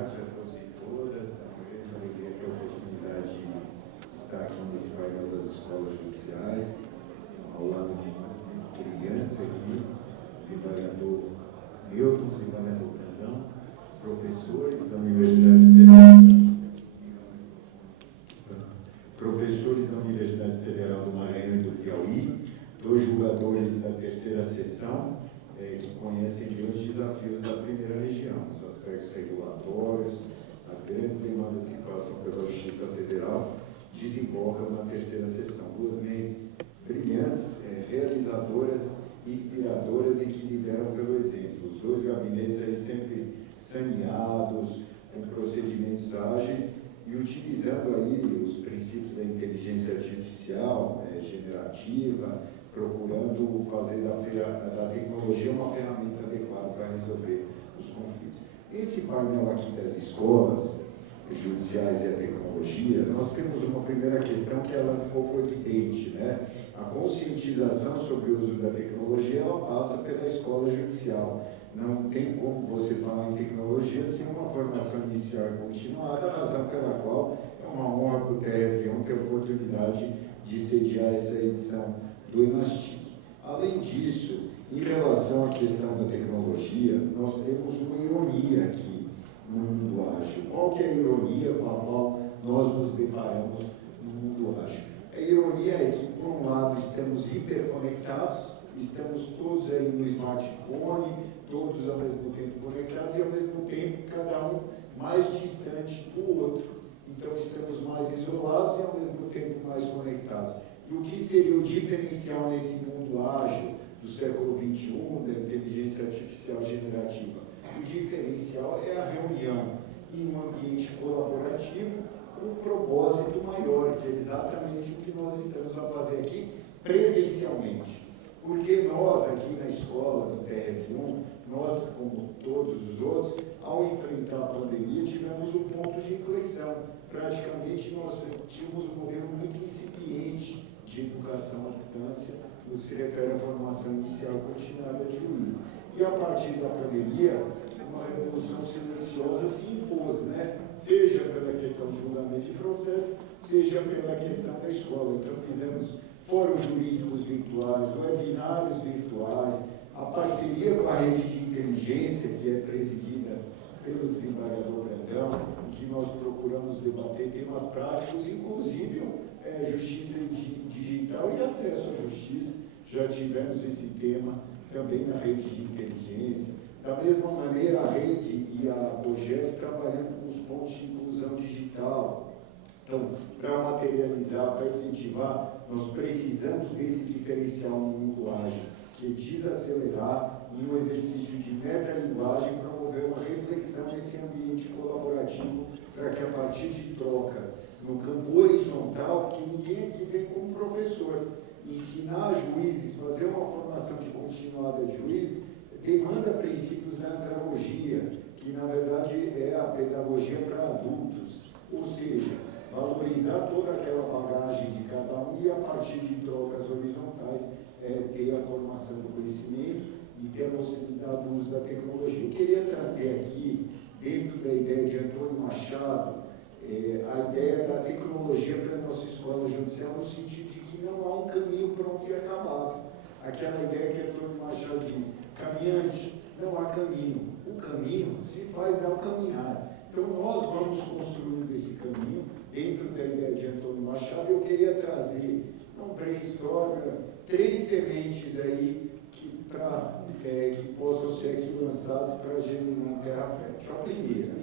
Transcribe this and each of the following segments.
tarde a todos e todas. É uma grande alegria ter a oportunidade de estar aqui nesse painel das escolas judiciais, ao lado de muitos brilhantes aqui, desembargador Milton, desembargador Brandão, professores da Universidade Federal do Maranhão e do Piauí, dois julgadores da terceira sessão, que conhecem bem os desafios da primeira região, os aspectos regulatórios, as grandes demandas que passam pela Justiça Federal, desembocam na terceira sessão. Duas mentes brilhantes, realizadoras, inspiradoras e que lideram pelo exemplo. Os dois gabinetes aí sempre saneados, com procedimentos ágeis e utilizando aí os princípios da inteligência artificial generativa, procurando fazer da tecnologia uma ferramenta adequada para resolver os conflitos. Esse painel aqui das escolas judiciais e a tecnologia, nós temos uma primeira questão que ela é um pouco evidente, né? A conscientização sobre o uso da tecnologia, ela passa pela escola judicial. Não tem como você falar em tecnologia sem uma formação inicial e continuada, a razão pela qual é uma honra para o TRF1 ter a oportunidade de sediar essa edição do ENASTIC. Além disso, em relação à questão da tecnologia, nós temos uma ironia aqui no mundo ágil. Qual que é a ironia com a qual nós nos deparamos no mundo ágil? A ironia é que, por um lado, estamos hiperconectados, estamos todos aí no smartphone, todos ao mesmo tempo conectados e, ao mesmo tempo, cada um mais distante do outro. Então, estamos mais isolados e, ao mesmo tempo, mais conectados. E o que seria o diferencial nesse mundo ágil do século XXI, da inteligência artificial generativa? O diferencial é a reunião em um ambiente colaborativo com um propósito maior, que é exatamente o que nós estamos a fazer aqui presencialmente. Porque nós, aqui na escola do TRF1, nós, como todos os outros, ao enfrentar a pandemia, tivemos um ponto de inflexão. Praticamente, nós tínhamos um modelo muito incipiente de educação à distância, no que se refere à formação inicial e continuada de juiz. E, a partir da pandemia, uma revolução silenciosa se impôs, né? Seja pela questão de julgamento de processo, seja pela questão da escola. Então, fizemos fóruns jurídicos virtuais, webinários virtuais, a parceria com a rede de inteligência, que é presidida pelo desembargador Brandão, em que nós procuramos debater temas práticos, inclusive justiça digital e acesso à justiça. Já tivemos esse tema também na rede de inteligência. Da mesma maneira, a rede e a COGEF trabalhando com os pontos de inclusão digital. Então, para materializar, para efetivar, nós precisamos desse diferencial no mundo ágil, que é desacelerar em um exercício de metalinguagem, promover uma reflexão nesse ambiente colaborativo, para que a partir de trocas no campo horizontal, porque ninguém aqui vem como professor, ensinar juízes, fazer uma formação de continuada de juiz, demanda princípios da andragogia, que na verdade é a pedagogia para adultos, ou seja, valorizar toda aquela bagagem de cada um e, a partir de trocas horizontais, ter a formação do conhecimento e ter a possibilidade do uso da tecnologia. Eu queria trazer aqui, dentro da ideia de Antônio Machado, a ideia da tecnologia para a nossa escola judicial, no sentido de que não há um caminho pronto e acabado. Aquela ideia que Antônio Machado diz, caminhante, não há caminho. O caminho se faz ao caminhar. Então, nós vamos construindo esse caminho dentro da ideia de Antônio Machado. Eu queria trazer um brainstorm, 3 sementes aí que possam ser aqui lançadas para germinar em terra fértil. A primeira,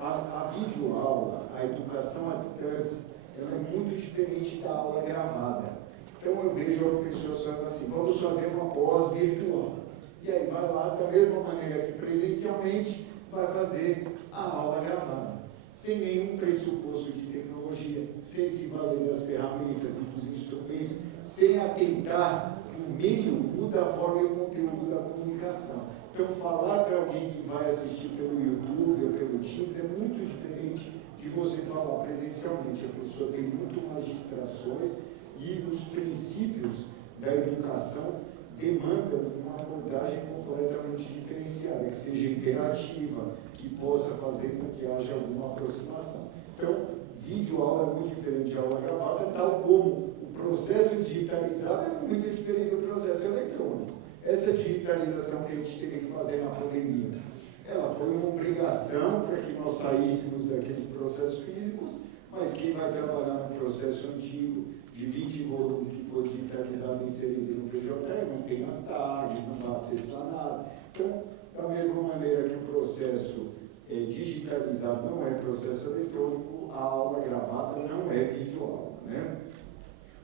a videoaula, a educação à distância, ela é muito diferente da aula gravada. Então, eu vejo pessoas falando assim, vamos fazer uma pós virtual. E aí vai lá, da mesma maneira que presencialmente, vai fazer a aula gravada, sem nenhum pressuposto de tecnologia, sem se valer das ferramentas e dos instrumentos, sem atentar que o meio muda a forma e o conteúdo da comunicação. Então, falar para alguém que vai assistir pelo YouTube ou pelo Teams é muito diferente de você falar presencialmente. A pessoa tem muito mais distrações e os princípios da educação demandam uma abordagem completamente diferenciada, que seja interativa, que possa fazer com que haja alguma aproximação. Então, videoaula é muito diferente de aula gravada, tal como o processo digitalizado é muito diferente do processo eletrônico. Essa digitalização que a gente teve que fazer na pandemia, ela foi uma obrigação para que nós saíssemos daqueles processos físicos, mas quem vai trabalhar no processo antigo, de 20 volumes que foi digitalizado e inserido no PJ, não tem as tags, não vai acessar nada. Então, da mesma maneira que o processo digitalizado não é processo eletrônico, a aula gravada não é videoaula, né?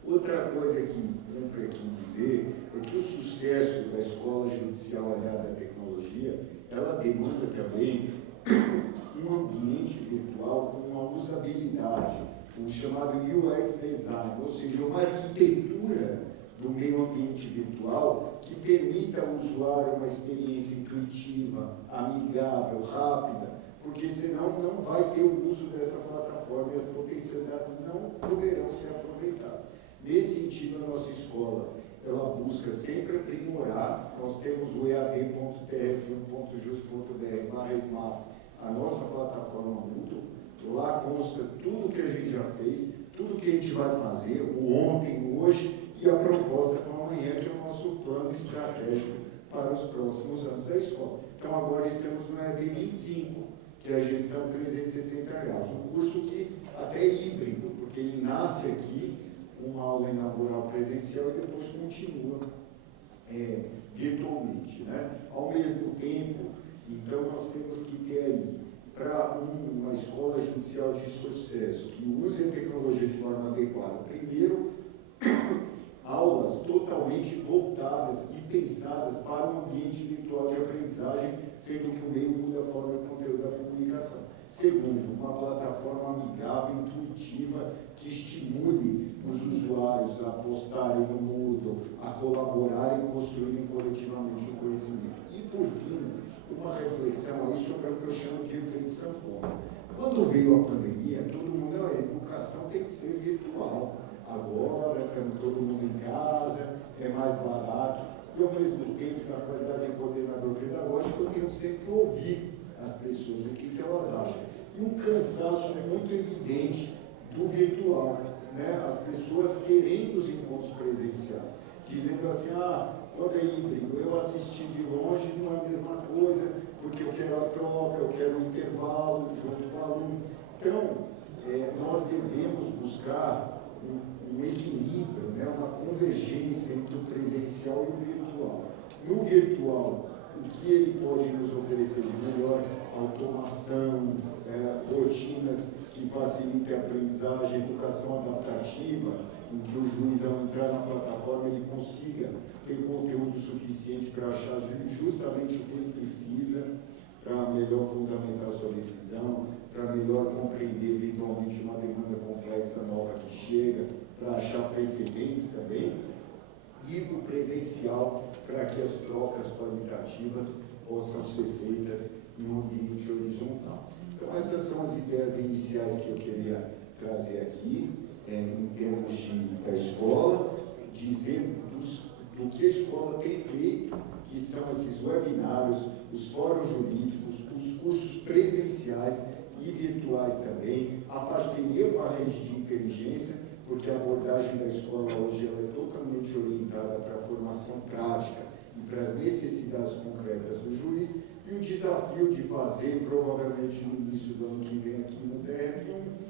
Outra coisa que cumpre aqui dizer é que o sucesso da escola judicial aliada à tecnologia, ela demanda também um ambiente virtual com uma usabilidade, um chamado UX design, ou seja, uma arquitetura do meio ambiente virtual que permita ao usuário uma experiência intuitiva, amigável, rápida, porque senão não vai ter o uso dessa plataforma e as potencialidades não poderão ser aproveitadas. Nesse sentido, a nossa escola, ela busca sempre aprimorar. Nós temos o ead.tf1.jus.br/smaf, a nossa plataforma Moodle. Lá consta tudo que a gente já fez, tudo que a gente vai fazer, o ontem, o hoje e a proposta para amanhã, que é o nosso plano estratégico para os próximos anos da escola. Então, agora estamos no EAD 25, que é a gestão 360 graus, um curso que até é híbrido, porque ele nasce aqui, uma aula inaugural presencial e depois continua virtualmente, né? Ao mesmo tempo, então, nós temos que ter aí, para uma escola judicial de sucesso, que use a tecnologia de forma adequada, primeiro, aulas totalmente voltadas e pensadas para um ambiente virtual de aprendizagem, sendo que o meio muda a forma de conteúdo da comunicação. Segundo, uma plataforma amigável, intuitiva, que estimule os usuários a postarem no Moodle, a colaborarem e construírem coletivamente o conhecimento. E, por fim, uma reflexão aí sobre o que eu chamo de efeito sanfona. Quando veio a pandemia, todo mundo, a educação tem que ser virtual. Agora, estamos todo mundo em casa, é mais barato. E, ao mesmo tempo, na qualidade de coordenador pedagógico, eu tenho sempre que ouvir as pessoas, o que elas acham. E um cansaço muito evidente do virtual, né? As pessoas querendo os encontros presenciais, dizendo assim, quando é híbrido, eu assistir de longe não é a mesma coisa, porque eu quero a troca, eu quero o intervalo junto com o aluno. Então, nós devemos buscar um equilíbrio, né, uma convergência entre o presencial e o virtual. No virtual, o que ele pode nos oferecer de melhor? Automação, rotinas que facilitem a aprendizagem, educação adaptativa, em que o juiz, ao entrar na plataforma, ele consiga ter conteúdo suficiente para achar justamente o que ele precisa para melhor fundamentar sua decisão, para melhor compreender eventualmente uma demanda complexa nova que chega, para achar precedentes também, e o presencial para que as trocas qualitativas possam ser feitas em um ambiente horizontal. Então, essas são as ideias iniciais que eu queria trazer aqui, em termos da escola, dizer do que a escola tem feito, que são esses webinários, os fóruns jurídicos, os cursos presenciais e virtuais também, a parceria com a rede de inteligência, porque a abordagem da escola hoje ela é totalmente orientada para a formação prática e para as necessidades concretas do juiz, e o desafio de fazer, provavelmente no início do ano que vem aqui no DF1,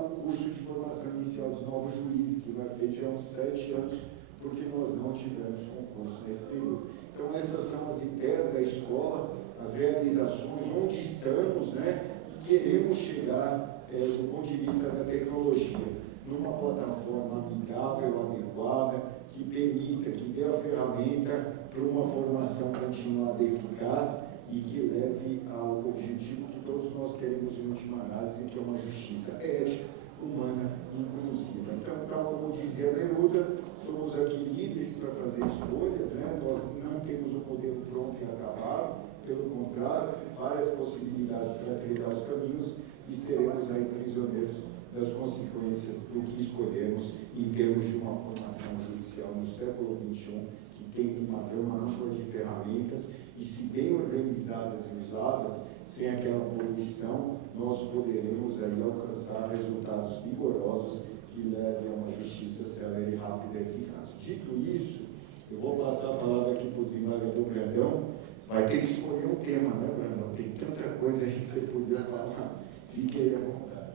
o curso de formação inicial dos novos juízes, que vai feito há uns 7 anos, porque nós não tivemos concurso nesse período. Então, essas são as ideias da escola, as realizações, onde estamos, né, e queremos chegar do ponto de vista da tecnologia, numa plataforma amigável, adequada, que permita, que dê a ferramenta para uma formação continuada e eficaz e que leve ao objetivo que todos nós queremos em última análise, que é uma justiça ética, humana e inclusiva. Então, tal como dizia a Neruda, somos aqui livres para fazer escolhas, né? Nós não temos o modelo pronto e acabado, pelo contrário, várias possibilidades para trilhar os caminhos e seremos aí prisioneiros das consequências do que escolhemos em termos de uma formação judicial no século XXI, que tem uma gama ampla de ferramentas e, se bem organizadas e usadas, sem aquela poluição, nós poderemos aí alcançar resultados vigorosos que levem a uma justiça célere, rápida e eficaz. Dito isso, eu vou passar a palavra aqui para o desembargador Brandão. Vai ter que escolher um tema, né, Brandão? Tem tanta coisa aí que você podia falar. Fique aí à vontade.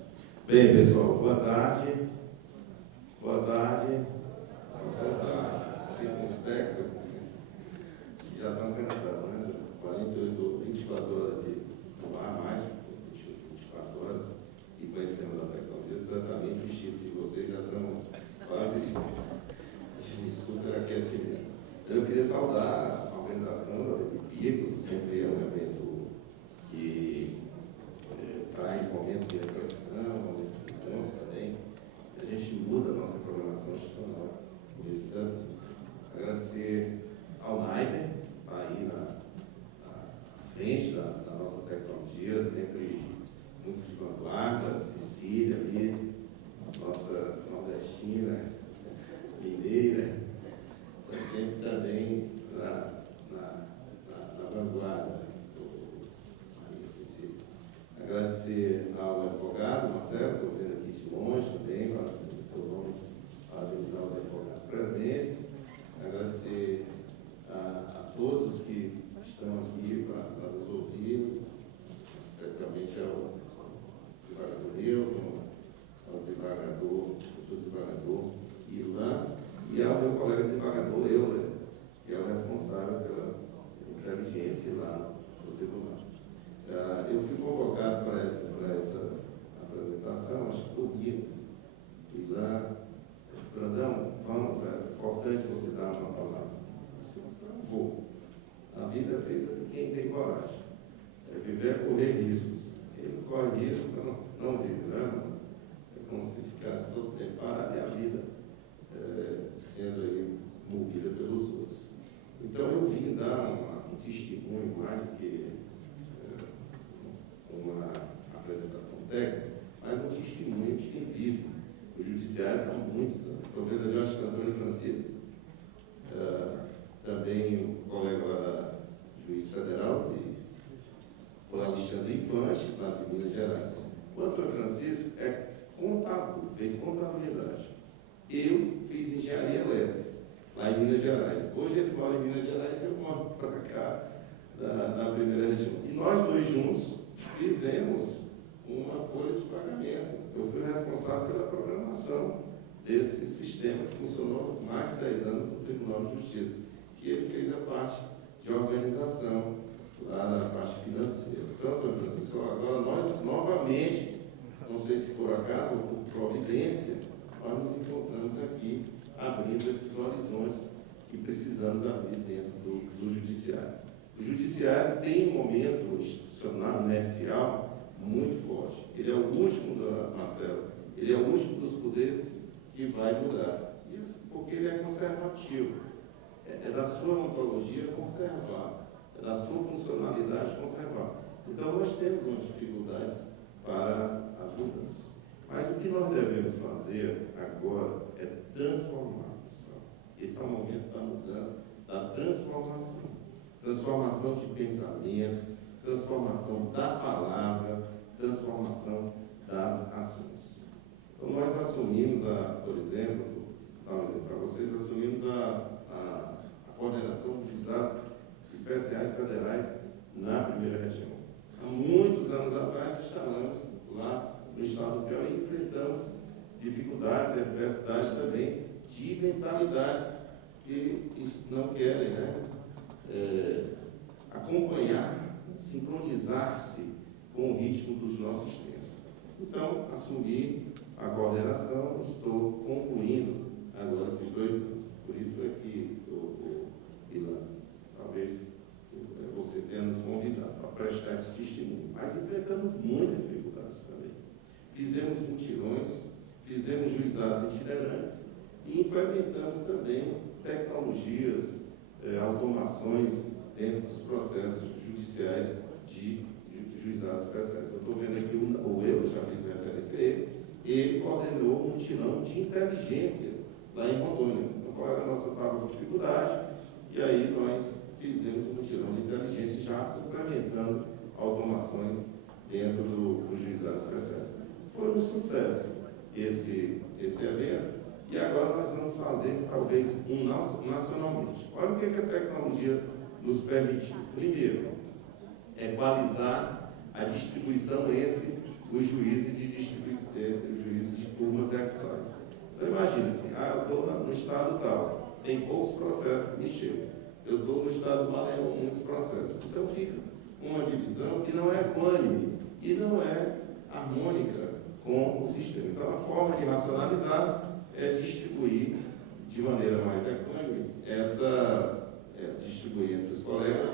Bem, pessoal, boa tarde. Boa tarde. Boa tarde. Circunspecto. Já estão cansados, né? 48, 24 horas de ar, mais 24 horas. E com esse tema da tecnologia, certamente os chifres de vocês já estão quase de superaquecimento. Então, eu queria saudar a organização da Picos, sempre é um evento que traz momentos de reflexão, momentos de encontro também. A gente muda a nossa programação institucional nesses anos. Agradecer ao Naiber, aí na frente da nossa tecnologia, sempre muito de vanguarda, Cecília ali, nossa nordestina, mineira, sempre também na vanguarda. Agradecer ao advogado Marcelo, estou vendo aqui de longe também, para seu nome, parabenizar os advogados presentes. Agradecer a todos que estão aqui para nos ouvir, especialmente ao desembargador Newton, ao desembargador Ilan e ao meu colega desembargador Euler, que é o responsável pela inteligência lá no tribunal. Eu fui convocado para essa apresentação, acho que por Guia. E lá, Brandão, vamos, é importante você dar uma palavra. Eu vou. A vida é feita de quem tem coragem. É viver é correr riscos. Quem não corre risco, não vive, né? É como se ficasse todo tempo parado e a vida sendo aí movida pelos outros. Então, eu vim dar um testemunho mais do que uma apresentação técnica, mas um testemunho de quem vive o judiciário há muitos anos. Estou vendo ali, acho que Antônio Francisco, também o colega lá da Juiz Federal, o Alexandre Infante, lá de Minas Gerais. O Antônio Francisco é contador, fez contabilidade. Eu fiz engenharia elétrica, lá em Minas Gerais. Hoje ele mora em Minas Gerais e eu moro para cá, da primeira região. E nós dois juntos fizemos uma folha de pagamento. Eu fui responsável pela programação desse sistema que funcionou há mais de 10 anos no Tribunal de Justiça. E ele fez a parte de organização, lá na parte financeira. Então, Antônio Francisco, agora nós novamente, não sei se por acaso ou por providência, nós nos encontramos aqui, abrindo esses horizontes que precisamos abrir dentro do Judiciário. O Judiciário tem um momento institucional, inercial, muito forte. Ele é o último, Marcelo, ele é o último dos poderes que vai mudar. Isso porque ele é conservativo. É da sua ontologia conservar, é da sua funcionalidade conservar. Então, nós temos umas dificuldades para as mudanças. Mas o que nós devemos fazer agora é transformar, pessoal. Esse é o momento da mudança, da transformação. Transformação de pensamentos, transformação da palavra, transformação das ações. Então, nós assumimos, por exemplo, vou dar um exemplo para vocês, assumimos a coordenação dos juizados especiais federais na primeira região. Há muitos anos atrás, instalamos lá no estado do Piauí e enfrentamos dificuldades e adversidades também de mentalidades que não querem, né? Acompanhar, sincronizar-se com o ritmo dos nossos tempos. Então, assumi a coordenação, estou concluindo agora esses 2 anos. Por isso é que, Ilan, talvez você tenha nos convidado para prestar esse testemunho, mas enfrentamos muitas dificuldades também. Fizemos mutirões, fizemos juizados itinerantes e implementamos também tecnologias, automações dentro dos processos judiciais de juizados especiais. Eu estou vendo aqui eu já fiz referência a ele coordenou um mutirão de inteligência lá em Rondônia. O colega nossa estava com dificuldade, e aí nós fizemos um mutirão de inteligência já implementando automações dentro dos juizados especiais. Foi um sucesso esse evento, e agora nós vamos fazer talvez um nacionalmente. Olha o que a tecnologia nos permitiu. Primeiro, equalizar a distribuição entre os juízes de turmas recursais. Então imagine assim, eu estou no estado tal, tem poucos processos que me chegam. Eu estou no estado do Maranhão, muitos processos. Então fica uma divisão que não é equânime e não é harmônica com o sistema. Então a forma de racionalizar é distribuir de maneira mais equânime distribuir entre os colegas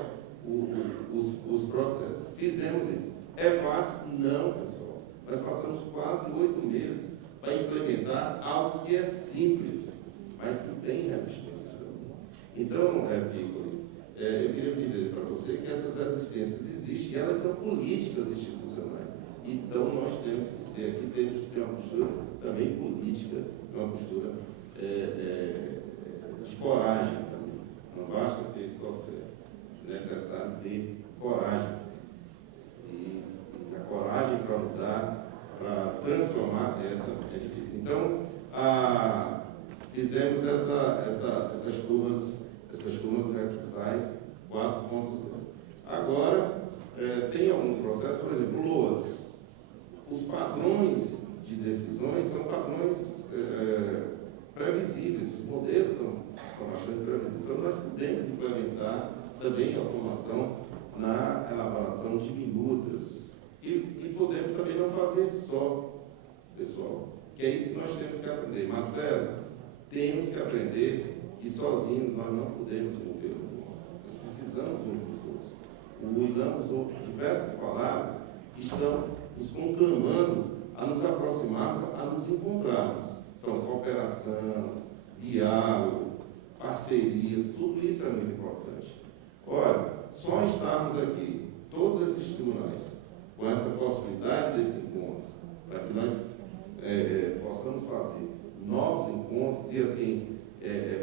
os processos. Fizemos isso. É fácil? Não, pessoal. Nós passamos quase 8 meses para implementar algo que é simples, mas que tem resistências também. Então, Piccoli, eu queria dizer para você que essas resistências existem e elas são políticas institucionais. Então, nós temos que ser aqui, temos que ter uma postura também política, uma postura de coragem também. Não basta ter só fé, é necessário ter coragem. E a coragem para lutar, para transformar é difícil. Então, fizemos essas turmas recursais 4.0. Agora, tem alguns processos, por exemplo, LOAS. Os padrões de decisões são padrões previsíveis, os modelos são bastante previsíveis. Então, nós podemos implementar também automação na elaboração de minutas. E podemos também não fazer só, pessoal, que é isso que nós temos que aprender. Marcelo, temos que aprender que sozinhos nós não podemos mover o mundo. Nós precisamos uns dos outros. O William usou diversas palavras que estão nos conclamando a nos aproximarmos, a nos encontrarmos. Então, cooperação, diálogo, parcerias, tudo isso é muito importante. Olha, só estarmos aqui, todos esses tribunais, com essa possibilidade desse encontro, para que nós possamos fazer novos encontros e, assim,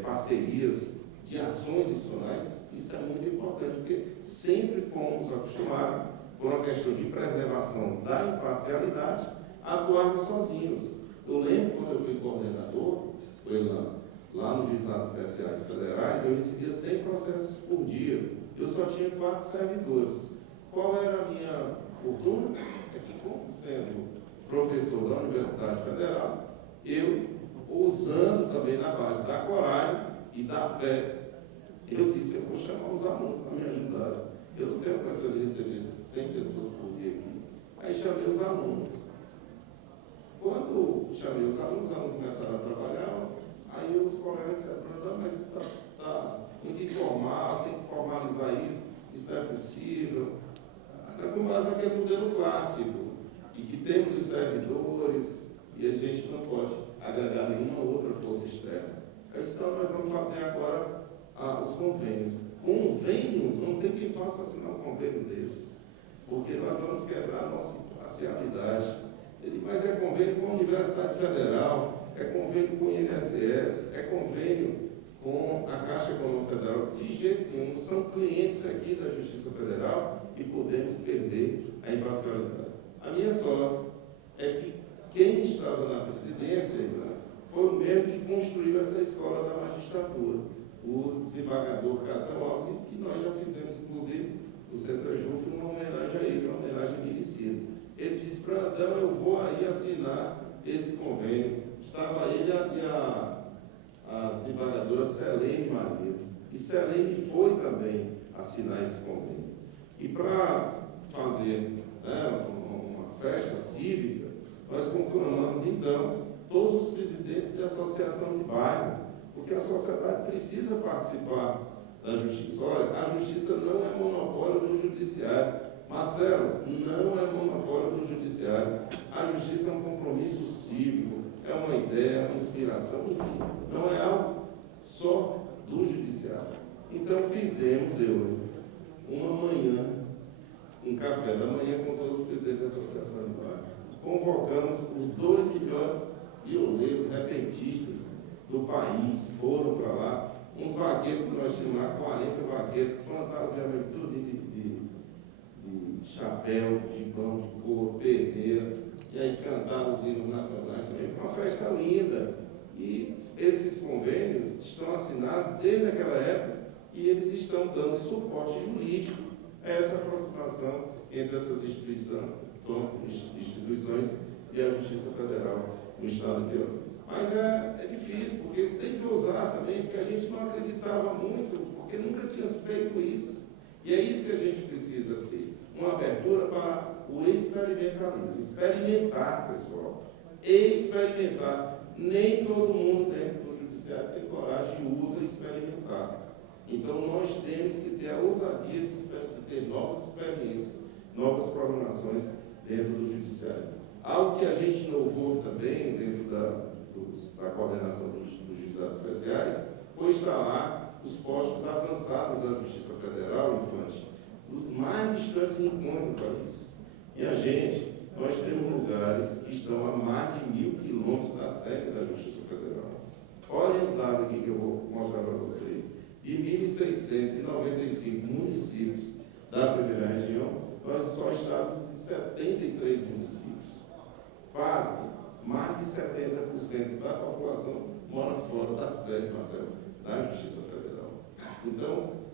parcerias de ações institucionais, isso é muito importante, porque sempre fomos acostumados, por uma questão de preservação da imparcialidade, a atuarmos sozinhos. Eu lembro quando eu fui coordenador, lá nos juizados especiais federais, eu recebia 100 processos por dia. Eu só tinha 4 servidores. Qual era a minha fortuna? É que, como sendo professor da Universidade Federal, eu, usando também na base da coragem e da fé, eu disse, eu vou chamar os alunos para me ajudarem. Eu não tenho pressão de receber 100 pessoas por dia aqui. Aí chamei os alunos. Quando chamei os alunos começaram a trabalhar, aí os colegas disseram, mas isso está muito informal, tem que formalizar isso, isso não é possível. Mas aqui é o modelo clássico, e que temos os servidores, e a gente não pode agregar nenhuma outra força externa. Então, nós vamos fazer agora os convênios. Convênio, não tem quem faça assinar um convênio desse, porque nós vamos quebrar a nossa imparcialidade. Mas é convênio com a Universidade Federal, é convênio com o INSS, é convênio com a Caixa Econômica Federal. De jeito nenhum, são clientes aqui da Justiça Federal e podemos perder a imparcialidade. A minha sorte é que quem estava na presidência, foi o mesmo que construiu essa escola da magistratura, o desembargador Catão Alves, que nós já fizemos, inclusive, o Centro Júfio, uma homenagem a ele, uma homenagem merecida. Ele disse, Brandão, eu vou aí assinar esse convênio. Estava ele e a desembargadora Selene Maria. E Selene foi também assinar esse convênio. E para fazer uma festa cívica, nós conclamamos, então, todos os presidentes de associação de bairro, porque a sociedade precisa participar da justiça. Olha, a justiça não é monopólio do judiciário. Marcelo, não é monopólio do judiciário. A justiça é um compromisso cívico, é uma ideia, uma inspiração, enfim, não é algo só do judiciário. Então fizemos, uma manhã, um café da manhã com todos os presidentes da associação de bairro. Convocamos os 2 melhores violeiros, repentistas do país, foram para lá, uns vaqueiros que nós tínhamos lá, 40 vaqueiros, fantasiamento tudo de chapéu, gibão de couro, peneira, e aí cantaram os hinos nacionais também. Foi uma festa linda. E esses convênios estão assinados desde aquela época e eles estão dando suporte jurídico a essa aproximação entre essas instituições e a Justiça Federal no Estado do Piauí. Mas é difícil, porque isso tem que usar também, porque a gente não acreditava muito, porque nunca tinha feito isso. E é isso que a gente precisa ter, uma abertura para o experimentalismo. Experimentar, pessoal. Experimentar. Nem todo mundo dentro do Judiciário tem coragem e usa experimentar. Então, nós temos que ter a ousadia de ter novas experiências, novas programações dentro do Judiciário. Algo que a gente inovou também dentro da coordenação dos juizados especiais foi instalar os postos avançados da Justiça Federal, Infante, os mais distantes rincões do país. E nós temos lugares que estão a mais de 1.000 quilômetros da sede da Justiça Federal. Olha o dado aqui que eu vou mostrar para vocês. De 1.695 municípios da primeira região, nós só estamos em 73 municípios. Pasme, mais de 70% da população mora fora da sede da Justiça Federal. Então,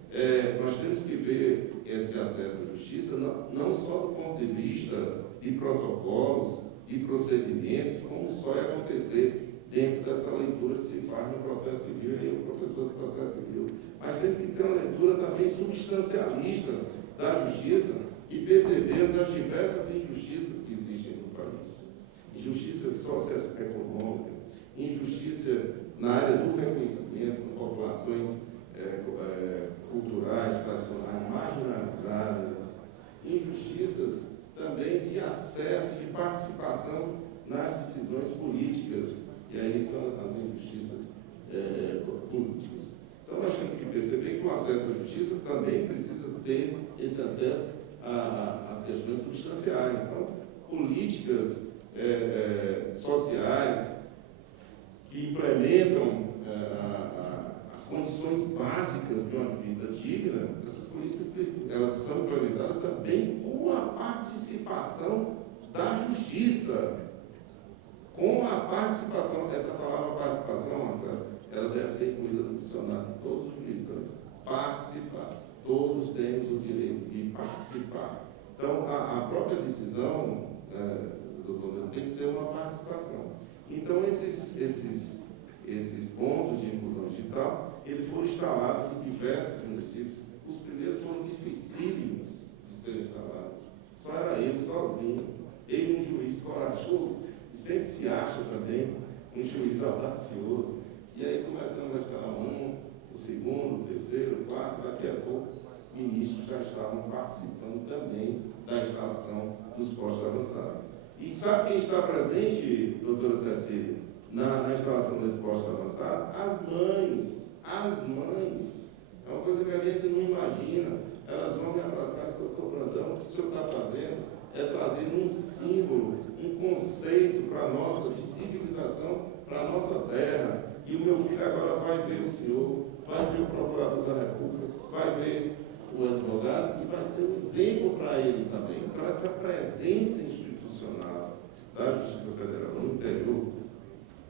nós temos que ver esse acesso à justiça não só do ponto de vista de protocolos, de procedimentos, como só é acontecer dentro dessa leitura que se faz no processo civil, e o professor do processo civil. Mas tem que ter uma leitura também substancialista da justiça e percebermos as diversas injustiças que existem no país. Injustiça socioeconômica, injustiça na área do reconhecimento de populações culturais, tradicionais, marginalizadas, injustiças também de acesso, de participação nas decisões políticas, e aí são as injustiças políticas. Então, nós temos que perceber que o acesso à justiça também precisa ter esse acesso às questões substanciais. Então, políticas sociais que implementam as condições básicas de uma vida digna, essas políticas elas são implementadas também com a participação da justiça. Com a participação, essa palavra participação, Marcelo, ela deve ser incluída no dicionário de todos os juízes também. Participar. Todos temos o direito de participar. Então, a própria decisão, doutor, tem que ser uma participação. Então, esses pontos de inclusão digital, eles foram instalados em diversos municípios. Os primeiros foram dificílimos de serem instalados. Só era ele sozinho. Ele, um juiz corajoso, e sempre se acha também um juiz audacioso. E aí começamos a instalar o segundo, o terceiro, o quarto, daqui a pouco, ministros já estavam participando também da instalação dos postos avançados. E sabe quem está presente, doutora Cecília, na instalação desse posto avançado? As mães. As mães. É uma coisa que a gente não imagina. Elas vão me abraçar, doutor Brandão, o que o senhor está fazendo é trazer um símbolo, um conceito para a nossa, de civilização para a nossa terra. E o meu filho agora vai ver o senhor, vai ver o procurador da República, vai ver o advogado e vai ser um exemplo para ele também. Então, essa presença institucional da Justiça Federal no interior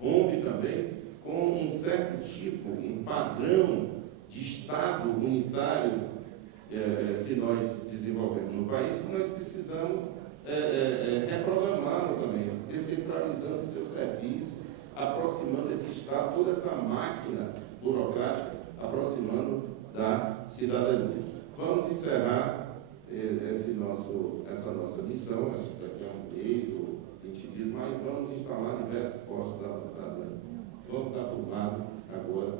rompe também com um certo tipo, um padrão de Estado unitário que nós desenvolvemos no país, que nós precisamos reprogramá-lo também, descentralizando seus serviços, aproximando esse Estado, toda essa máquina burocrática, aproximando da cidadania. Vamos encerrar essa nossa missão, daqui a um mês ou 20 dias, mas vamos instalar diversos postos avançados aí. Vamos a Brumado agora,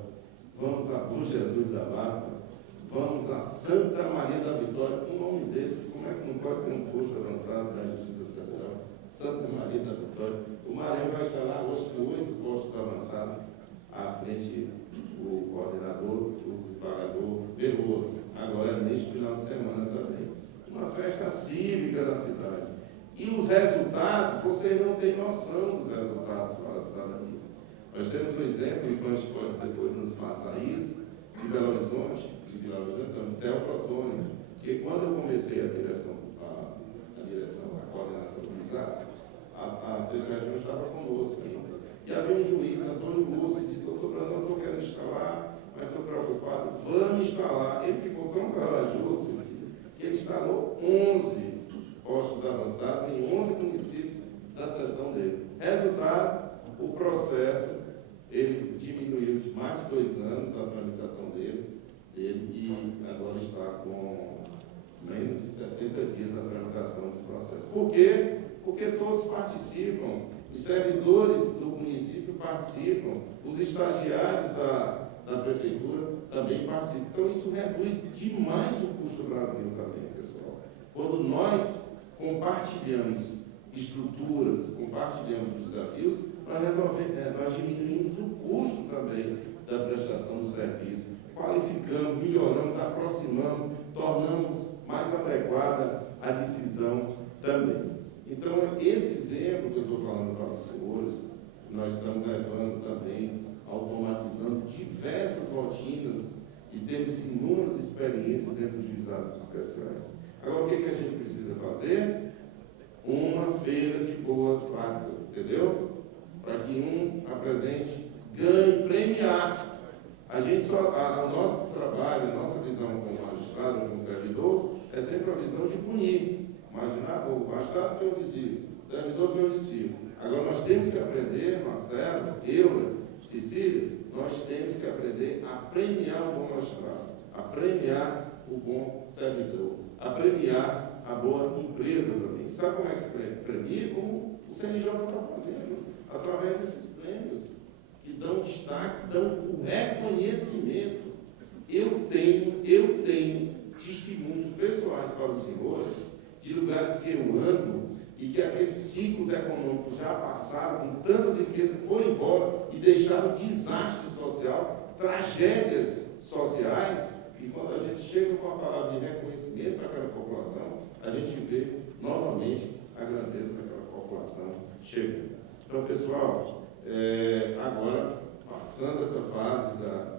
vamos a Bom Jesus da Lapa, vamos a Santa Maria da Vitória. Um nome desse, como é que não pode ter um posto avançado na Justiça Federal? Santa Maria da Vitória. O Maranhão vai instalar, acho que 8 postos avançados, à frente o coordenador, o desembargador Veloso. Agora, neste final de semana também. Uma festa cívica da cidade. E os resultados, vocês não têm noção dos resultados para a cidadania. Nós temos um exemplo, o Infante pode depois nos passar isso, de Belo Horizonte, também Teófilo Otônio, que quando eu comecei a direção nessa juizada, a Sexta Região estava conosco ainda. E havia um juiz, Antônio Russo, que disse: doutor Brandão, estou querendo instalar, mas estou preocupado, vamos instalar. Ele ficou tão corajoso, Cecília, que ele instalou 11 postos avançados em 11 municípios da seção dele. Resultado, o processo, ele diminuiu de mais de 2 anos a tramitação dele e agora está com menos de 60 dias na tramitação dos processos. Por quê? Porque todos participam, os servidores do município participam, os estagiários da prefeitura também participam. Então, isso reduz demais o custo do Brasil também, pessoal. Quando nós compartilhamos estruturas, compartilhamos os desafios, nós diminuímos o custo também da prestação do serviço, qualificamos, melhoramos, aproximamos, tornamos mais adequada a decisão também. Então, esse exemplo que eu estou falando para os senhores, nós estamos levando também, automatizando diversas rotinas e temos inúmeras experiências dentro dos juizados especiais. Agora, o que a gente precisa fazer? Uma feira de boas práticas, entendeu? Para que um apresente, ganhe, premiar. O nosso trabalho, a nossa visão como magistrado, como servidor, é sempre a visão de punir. O magistrado foi um desvio, o servidor foi um desvio. Agora, nós temos que aprender, Marcelo, eu, Cecília, nós temos que aprender a premiar o bom magistrado, a premiar o bom servidor, a premiar a boa empresa também. Sabe como é que se premia? Como o CNJ está fazendo, através desses prêmios, que dão destaque, dão o reconhecimento. Eu tenho testemunhos pessoais para os senhores, de lugares que eu ando, e que aqueles ciclos econômicos já passaram, com tantas riquezas, foram embora e deixaram desastre social, tragédias sociais, e quando a gente chega com a palavra de reconhecimento para aquela população, a gente vê novamente a grandeza daquela população chegando. Então, pessoal, agora, passando essa fase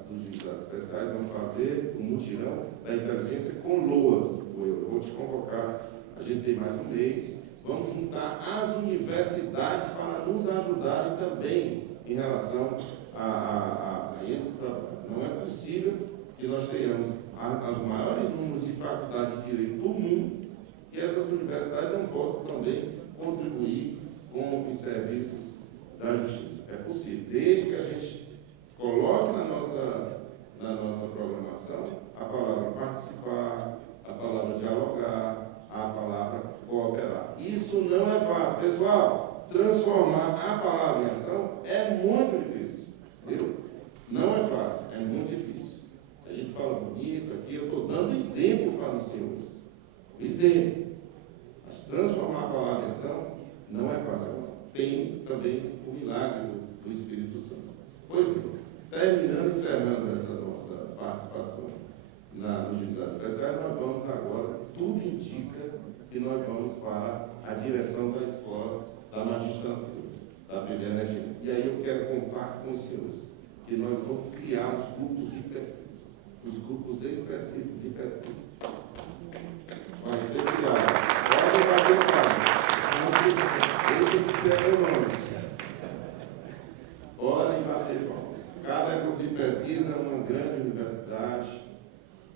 dos juizados especiais, vamos fazer um mutirão da inteligência com LOAS do euro. Eu vou te convocar, a gente tem mais um mês, vamos juntar as universidades para nos ajudarem também em relação a esse trabalho. Não é possível que nós tenhamos os maiores números de faculdades de direito do mundo e essas universidades não possam também contribuir com os serviços da justiça. É possível, desde que a gente coloque na nossa programação a palavra participar, a palavra dialogar, a palavra cooperar. Isso não é fácil. Pessoal, transformar a palavra em ação é muito difícil. Entendeu? Não é fácil, é muito difícil. A gente fala bonito aqui, eu estou dando exemplo para os senhores. Exemplo. Mas transformar a palavra em ação não é fácil. Tem também o milagre do Espírito Santo. Pois bem, terminando e encerrando essa nossa participação nos juizados especiais, nós vamos agora, tudo indica que nós vamos para a direção da escola da magistratura, da primeira região. E aí eu quero contar com os senhores que nós vamos criar os grupos de pesquisa, os grupos específicos de pesquisa. Vai ser criado. Pode bater palmas. Deixa de ser econômico. Hora em bater palmas. Cada grupo de pesquisa é uma grande universidade.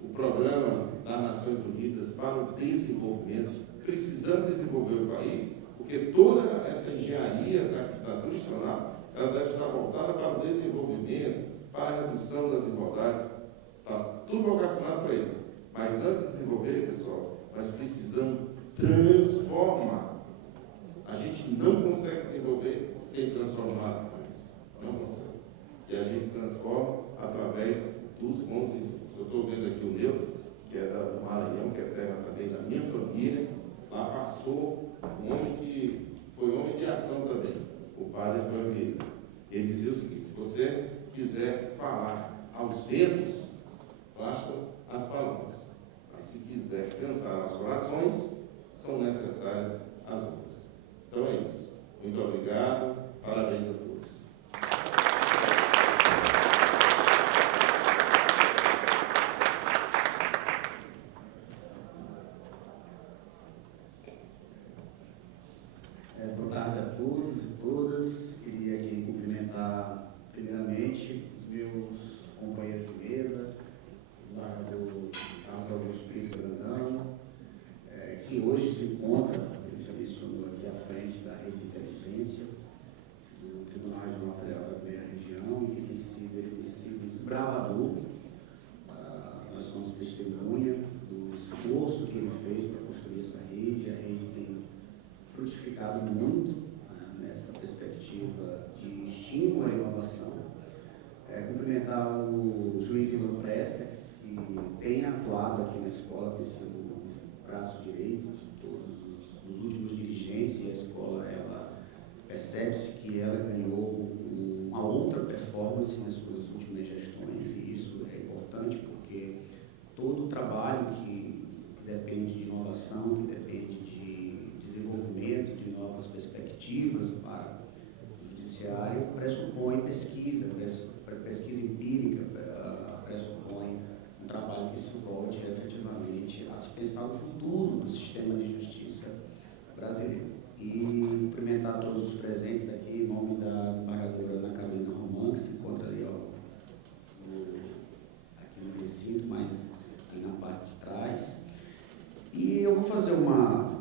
O programa das Nações Unidas para o desenvolvimento, precisando desenvolver o país, porque toda essa engenharia, essa arquitetura institucional, ela deve estar voltada para o desenvolvimento, para a redução das desigualdades, está tudo vocacionado para isso. Mas antes de desenvolver, pessoal, nós precisamos transformar. A gente não consegue desenvolver sem transformar o país. Não consegue. E a gente transforma através dos bons ensinos. Eu estou vendo aqui o meu, que é do Maranhão, que é terra também da minha família. Lá passou um homem que foi homem de ação também, o padre Antônio Vieira. Ele dizia o seguinte: se você quiser falar aos ventos, bastam as palavras. Mas se quiser cantar aos corações, são necessárias as outras. Então é isso. Muito obrigado. Parabéns a todos. meus companheiros de mesa, o desembargador Carlos Augusto Pires Brandão, que hoje se encontra, ele já mencionou aqui à frente da Rede de Inteligência do Tribunal Regional Federal da Primeira Região, e que tem sido desbravador. Nós somos testemunha do esforço que ele fez para construir essa rede. A rede tem frutificado muito nessa perspectiva de estímulo à inovação. Cumprimentar o juiz Ivan Prestes, que tem atuado aqui na escola, tem sido o braço direito de todos os últimos dirigentes, e a escola, ela percebe-se que ela ganhou uma outra performance nas suas últimas gestões, e isso é importante porque todo o trabalho que depende de inovação, que depende de desenvolvimento de novas perspectivas para o judiciário, pressupõe pesquisa empírica, pressupõe um trabalho que se volte efetivamente a se pensar o futuro do sistema de justiça brasileiro. E cumprimentar todos os presentes aqui, em nome da desembargadora Ana Carolina Román, que se encontra ali aqui no recinto, mas na parte de trás. E eu vou fazer uma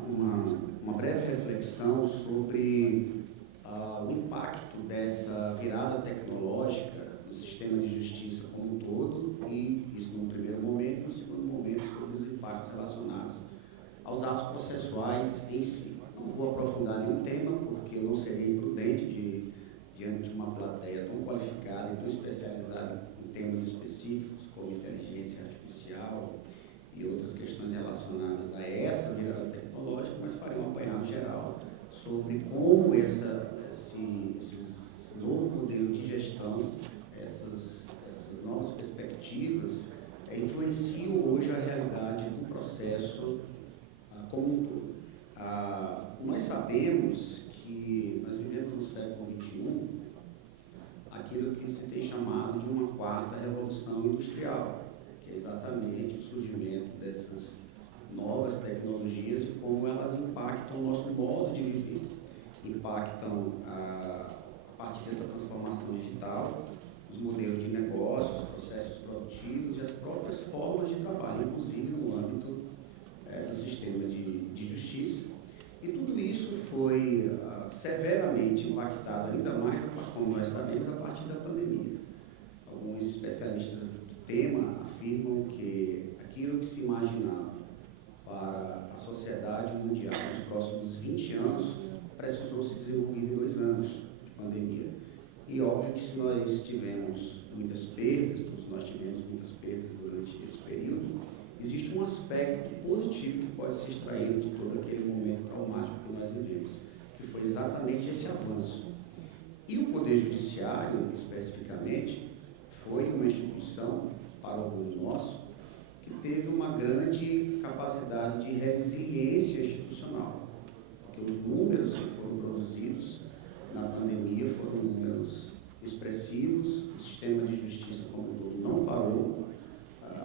breve reflexão sobre o impacto dessa virada tecnológica no sistema de justiça como um todo, e isso no primeiro momento, e no segundo momento sobre os impactos relacionados aos atos processuais em si. Não vou aprofundar nenhum tema, porque eu não seria imprudente diante de uma plateia tão qualificada e tão especializada em temas específicos, como inteligência artificial e outras questões relacionadas a essa virada tecnológica, mas farei um apanhado geral sobre como esse novo modelo de gestão, essas novas perspectivas, influenciam hoje a realidade do processo como um todo. Nós sabemos que nós vivemos no século XXI aquilo que se tem chamado de uma quarta revolução industrial, que é exatamente o surgimento dessas novas tecnologias e como elas impactam o nosso modo de viver, impactam a partir dessa transformação digital, os modelos de negócios, os processos produtivos e as próprias formas de trabalho, inclusive no âmbito do sistema de justiça. E tudo isso foi severamente impactado, ainda mais, como nós sabemos, a partir da pandemia. Alguns especialistas do tema afirmam que aquilo que se imaginava para a sociedade mundial nos próximos 20 anos precisou ser desenvolvido em 2 anos de pandemia. E óbvio que se nós tivemos muitas perdas, todos nós tivemos muitas perdas durante esse período, existe um aspecto positivo que pode ser extraído de todo aquele momento traumático que nós vivemos, que foi exatamente esse avanço. E o Poder Judiciário, especificamente, foi uma instituição, para orgulho nosso, que teve uma grande capacidade de resiliência institucional, porque os números que foram produzidos na pandemia foram números expressivos, o sistema de justiça como um todo não parou,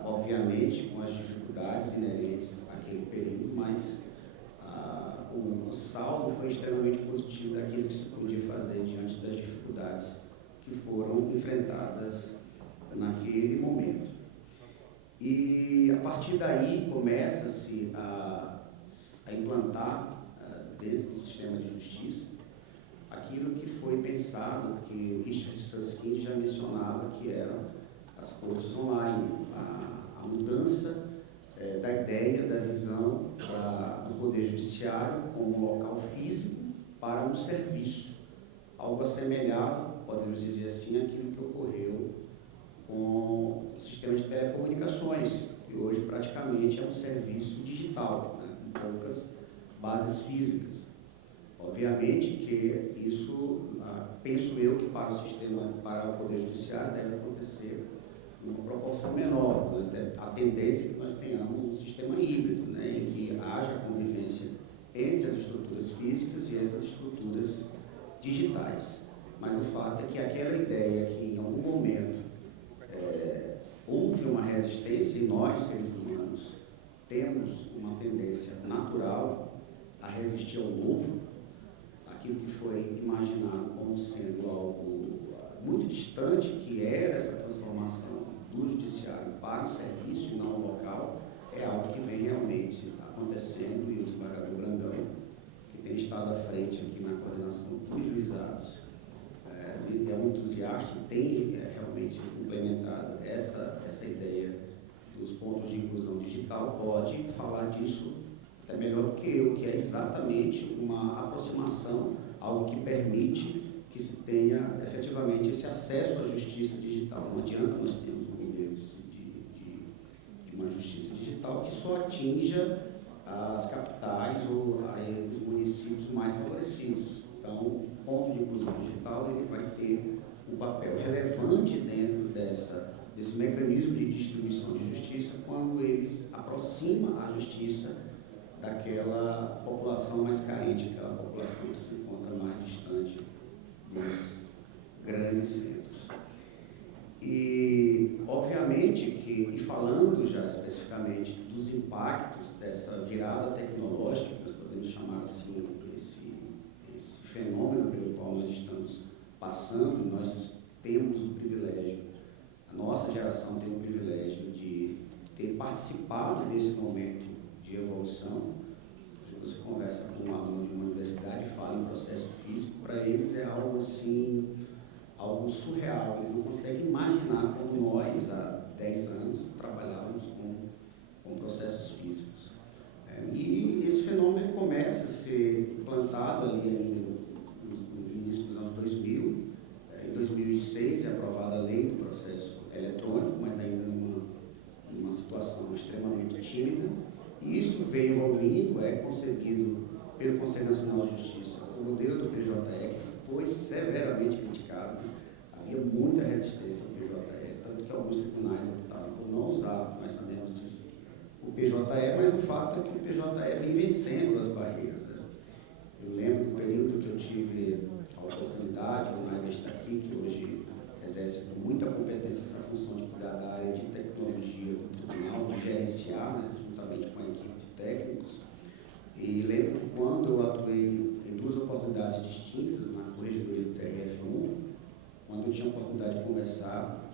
obviamente com as dificuldades inerentes àquele período, mas o saldo foi extremamente positivo daquilo que se podia fazer diante das dificuldades que foram enfrentadas naquele momento. E a partir daí começa-se a implantar dentro do sistema de justiça aquilo que foi pensado, que o Richard Susskind já mencionava, que eram as cortes online, a mudança da ideia, da visão do Poder Judiciário como um local físico para um serviço. Algo assemelhado, podemos dizer assim, aquilo que ocorreu com o sistema de telecomunicações, que hoje praticamente é um serviço digital, com poucas bases físicas. Obviamente que isso, penso eu, que para o Poder Judiciário deve acontecer numa proporção menor. A tendência é que nós tenhamos um sistema híbrido, em que haja convivência entre as estruturas físicas e essas estruturas digitais. Mas o fato é que aquela ideia que em algum momento houve uma resistência, e nós, seres humanos, temos uma tendência natural a resistir ao novo, aquilo que foi imaginado como sendo algo muito distante, que era essa no serviço e não no local, é algo que vem realmente acontecendo, e o desembargador Brandão, que tem estado à frente aqui na coordenação dos juizados, é um entusiasta e tem realmente implementado essa ideia dos pontos de inclusão digital, pode falar disso até melhor do que eu, que é exatamente uma aproximação, algo que permite que se tenha efetivamente esse acesso à justiça digital. Não adianta nós termos um modelo de uma justiça digital que só atinja as capitais ou os municípios mais favorecidos. Então, o ponto de inclusão digital ele vai ter um papel relevante dentro desse mecanismo de distribuição de justiça quando eles aproximam a justiça daquela população mais carente, aquela população que se encontra mais distante dos grandes centros. E, obviamente, e falando já especificamente dos impactos dessa virada tecnológica, que nós podemos chamar assim, esse fenômeno pelo qual nós estamos passando, e nós temos o privilégio, a nossa geração tem o privilégio de ter participado desse momento de evolução. Você conversa com um aluno de uma universidade e fala em processo físico, para eles é algo assim, algo surreal. Eles não conseguem imaginar como nós, há 10 anos, trabalhávamos com processos físicos. E esse fenômeno começa a ser implantado ali ainda no início dos anos 2000. Em 2006 é aprovada a lei do processo eletrônico, mas ainda numa situação extremamente tímida. E isso veio evoluindo, é concebido pelo Conselho Nacional de Justiça. O modelo do PJE, que foi severamente criticado, havia muita resistência ao PJE, tanto que alguns tribunais optaram por não usar, nós sabemos disso, o PJE, mas o fato é que o PJE vem vencendo as barreiras. Né? Eu lembro do período que eu tive a oportunidade, o Naida está aqui, que hoje exerce com muita competência essa função de cuidar da área de tecnologia do tribunal, de gerenciar, né, juntamente com a equipe de técnicos. E lembro que quando eu atuei em 2 oportunidades distintas na corregedoria do TRF1, quando eu tinha a oportunidade de conversar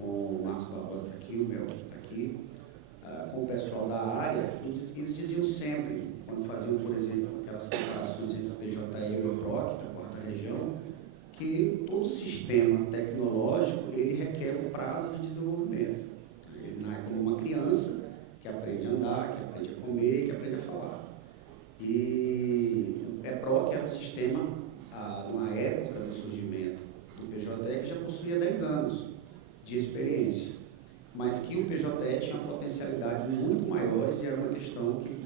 com o Marcos Barbosa está aqui, o Melvin está aqui, com o pessoal da área, eles diziam sempre, quando faziam, por exemplo, aquelas comparações entre o PJE e o PROC, da 4ª região, que todo sistema tecnológico ele requer um prazo de desenvolvimento. Ele não é como uma criança que aprende a andar, que aprende a comer, que aprende a falar. E o EPROC era um sistema, numa época do surgimento do PJE, que já possuía 10 anos de experiência, mas que o PJE tinha potencialidades muito maiores e era uma questão que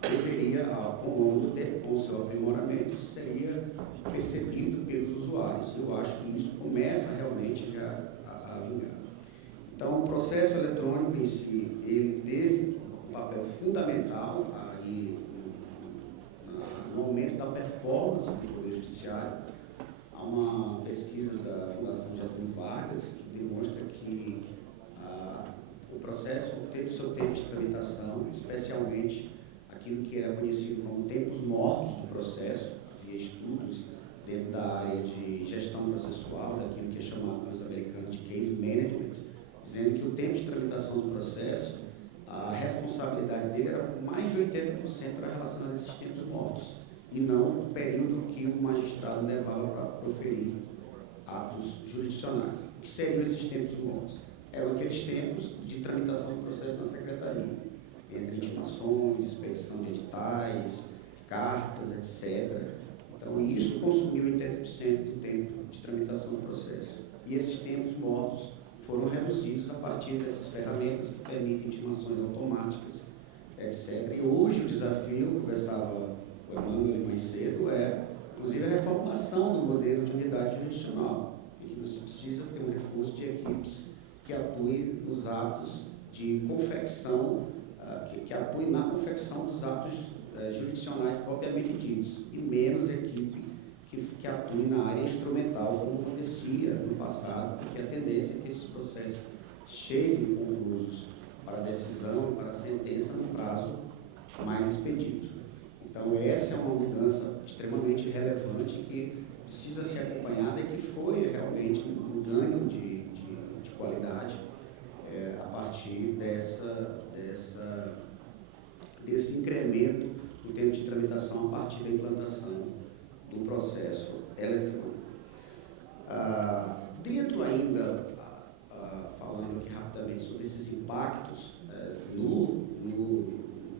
deveria, ao longo do tempo, com o seu aprimoramento, seria percebido pelos usuários. Eu acho que isso começa realmente já a vingar. Então, o processo eletrônico em si, ele teve um papel fundamental aí no aumento da performance do Poder Judiciário. Há uma pesquisa da Fundação Getúlio Vargas que demonstra que o processo teve o seu tempo de tramitação, especialmente aquilo que era conhecido como tempos mortos do processo. Havia estudos dentro da área de gestão processual, daquilo que é chamado pelos americanos de case management, dizendo que o tempo de tramitação do processo, a responsabilidade dele era mais de 80% relacionada a esses tempos mortos, e não o período que o magistrado levava para proferir atos jurisdicionais. O que seriam esses tempos mortos? Eram aqueles tempos de tramitação do processo na secretaria, entre intimações, expedição de editais, cartas, etc. Então, isso consumiu 80% do tempo de tramitação do processo. E esses tempos mortos foram reduzidos a partir dessas ferramentas que permitem intimações automáticas, etc. E hoje o desafio, conversava com o Emmanuel mais cedo, inclusive, a reformulação do modelo de unidade jurisdicional, em que você precisa ter um reforço de equipes que atuem nos atos de confecção, que atuem na confecção dos atos jurisdicionais propriamente ditos, e menos equipe que atue na área instrumental, como acontecia no passado, porque a tendência é que esses processos cheguem conclusos para a decisão e para a sentença no prazo mais expedito. Então, essa é uma mudança extremamente relevante que precisa ser acompanhada e que foi realmente um ganho de qualidade a partir da implantação do processo eletrônico. Dentro ainda, falando aqui rapidamente sobre esses impactos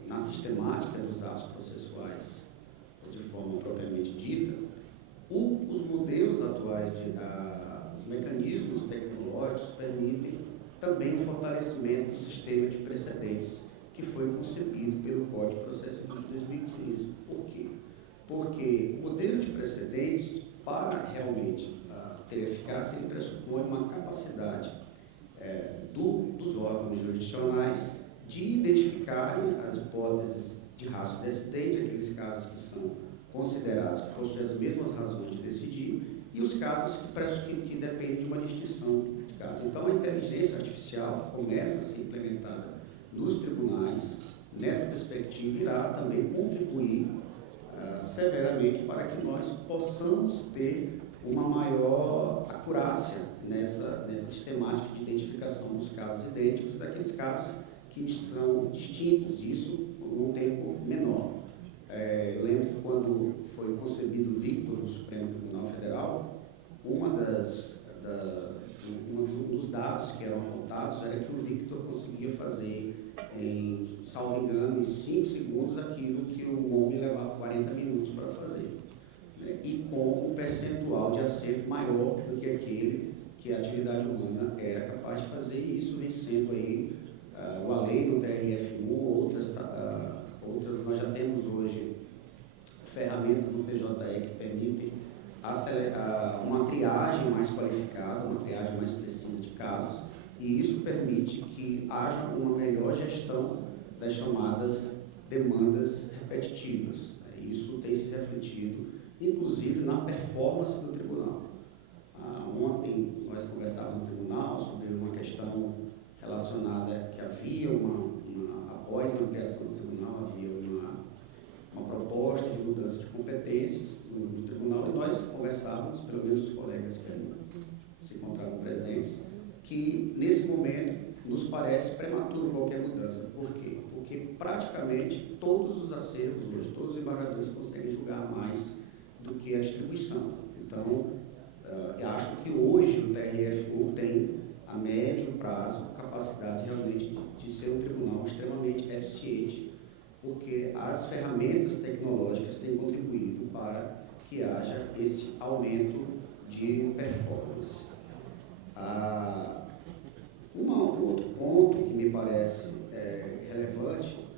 na sistemática dos atos processuais, de forma propriamente dita, os modelos atuais, os mecanismos tecnológicos permitem também o fortalecimento do sistema de precedentes que foi concebido pelo Código de Processo Civil de 2015. Por quê? Porque o modelo de precedentes, para realmente ter eficácia, ele pressupõe uma capacidade dos órgãos jurisdicionais de identificarem as hipóteses de rastro de acidente, aqueles casos que são considerados que possuem as mesmas razões de decidir, e os casos que dependem de uma distinção de casos. Então, a inteligência artificial, que começa a ser implementada nos tribunais, nessa perspectiva, irá também contribuir severamente para que nós possamos ter uma maior acurácia nessa sistemática de identificação dos casos idênticos, daqueles casos que são distintos, isso num tempo menor. Eu lembro que quando foi concebido o Victor no Supremo Tribunal Federal, um dos dados que eram apontados era que o Victor conseguia fazer, salvo engano, em 5 segundos aquilo que o homem levava 40 minutos para fazer, né? E com um percentual de acerto maior do que aquele que a atividade humana era capaz de fazer, e isso vem sendo aí o além do TRF1, outras, nós já temos hoje ferramentas no PJE que permitem uma triagem mais qualificada, uma triagem mais precisa de casos, e isso permite que haja uma melhor gestão das chamadas demandas repetitivas. Isso tem se refletido, inclusive, na performance do tribunal. Ontem nós conversávamos no tribunal sobre uma questão relacionada que havia após a ampliação do tribunal, havia uma proposta de mudança de competências no tribunal, e nós conversávamos, pelo menos os colegas que se encontravam presentes, que nesse momento nos parece prematuro qualquer mudança. Por quê? Porque praticamente todos os acervos hoje, todos os embargadores conseguem julgar mais do que a distribuição. Então, eu acho que hoje o TRF1 tem, a médio prazo, capacidade realmente de ser um tribunal extremamente eficiente, porque as ferramentas tecnológicas têm contribuído para que haja esse aumento de performance. Um outro ponto que me parece relevante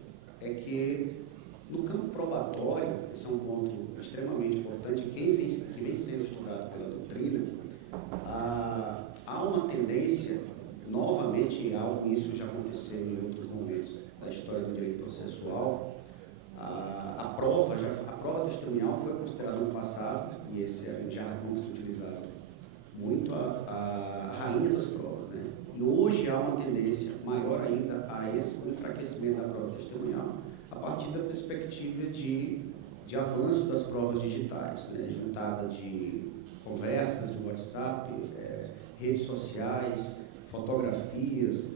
é que, no campo probatório, esse é um ponto extremamente importante, que vem sendo estudado pela doutrina, há uma tendência, novamente, isso já aconteceu em outros momentos da história do direito processual, a prova testemunhal foi considerada no passado, e esse é um jargão que se utilizava muito, a rainha das provas, né? E hoje há uma tendência maior ainda a esse enfraquecimento da prova testemunhal, a partir da perspectiva de avanço das provas digitais, né? Juntada de conversas de WhatsApp, redes sociais, fotografias,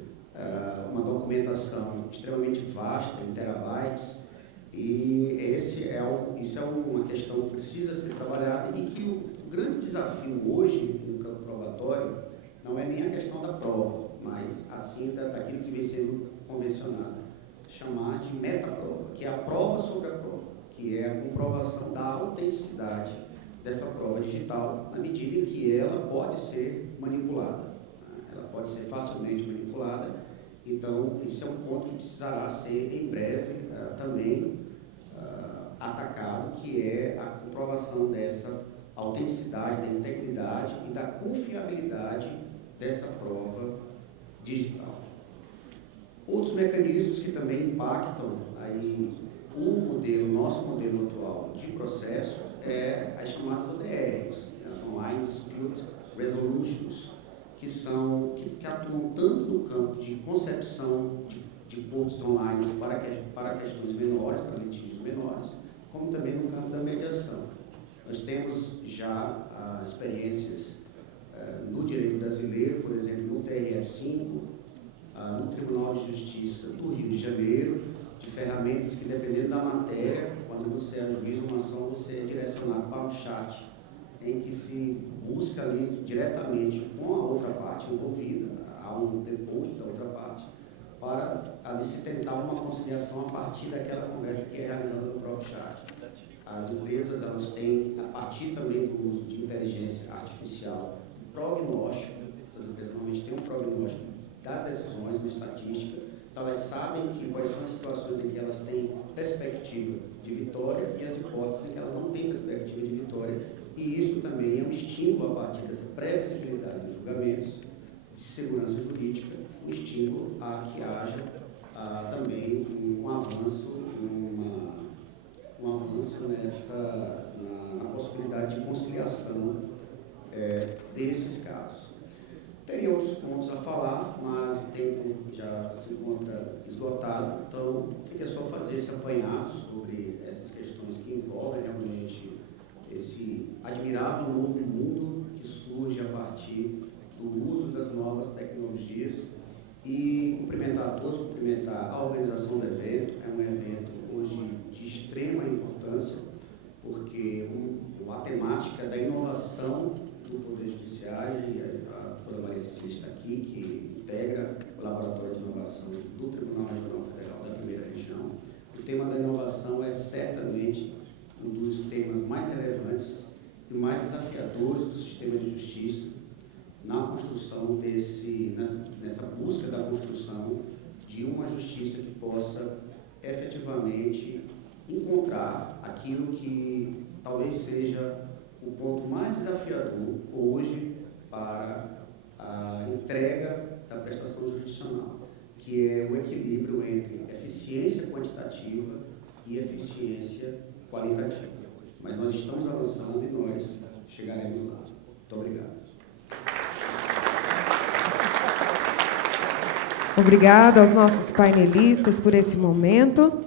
uma documentação extremamente vasta, em terabytes, e isso é uma questão que precisa ser trabalhada, e que o grande desafio hoje no campo probatório não é nem a questão da prova, mas assim daquilo que vem sendo convencionado, chamar de metaprova, que é a prova sobre a prova, que é a comprovação da autenticidade dessa prova digital, na medida em que ela pode ser manipulada, ela pode ser facilmente manipulada. Então, esse é um ponto que precisará ser, em breve, também atacado, que é a comprovação dessa autenticidade, da integridade e da confiabilidade dessa prova digital. Outros mecanismos que também impactam aí nosso modelo atual de processo é as chamadas ODRs, as Online Dispute Resolutions, que atuam tanto no campo de concepção de cortes online para questões menores, para litígios menores, como também no campo da mediação. Nós temos já experiências no direito brasileiro, por exemplo, no TRF5, no Tribunal de Justiça do Rio de Janeiro, ferramentas que, dependendo da matéria, quando você ajuiza uma ação, você é direcionado para um chat, em que se busca ali diretamente com a outra parte envolvida, há um deposto da outra parte, para ali se tentar uma conciliação a partir daquela conversa que é realizada no próprio chat. As empresas, elas têm, a partir também do uso de inteligência artificial, um prognóstico, essas empresas normalmente têm um prognóstico das decisões, uma estatística, então elas sabem quais são as situações em que elas têm perspectiva de vitória e as hipóteses em que elas não têm perspectiva de vitória, e isso também é um estímulo a partir dessa previsibilidade dos julgamentos, de segurança jurídica, um estímulo a que haja também um avanço na possibilidade de conciliação desses casos. Teria outros pontos a falar, mas o tempo já se encontra esgotado, então queria só fazer esse apanhado sobre essas questões que envolvem realmente esse admirável novo mundo que surge a partir do uso das novas tecnologias, e cumprimentar a todos, cumprimentar a organização do evento. É um evento hoje de extrema importância, porque a temática da inovação do Poder Judiciário, e a doutora Maria Cecília está aqui, que integra o Laboratório de Inovação do Tribunal Regional Federal da Primeira Região. O tema da inovação é certamente um dos temas mais relevantes e mais desafiadores do sistema de justiça, na construção nessa busca da construção de uma justiça que possa efetivamente encontrar aquilo que talvez seja o ponto mais desafiador hoje para a entrega da prestação jurisdicional, que é o equilíbrio entre eficiência quantitativa e eficiência qualitativa. Mas nós estamos avançando e nós chegaremos lá. Muito obrigado. Obrigada aos nossos painelistas por esse momento.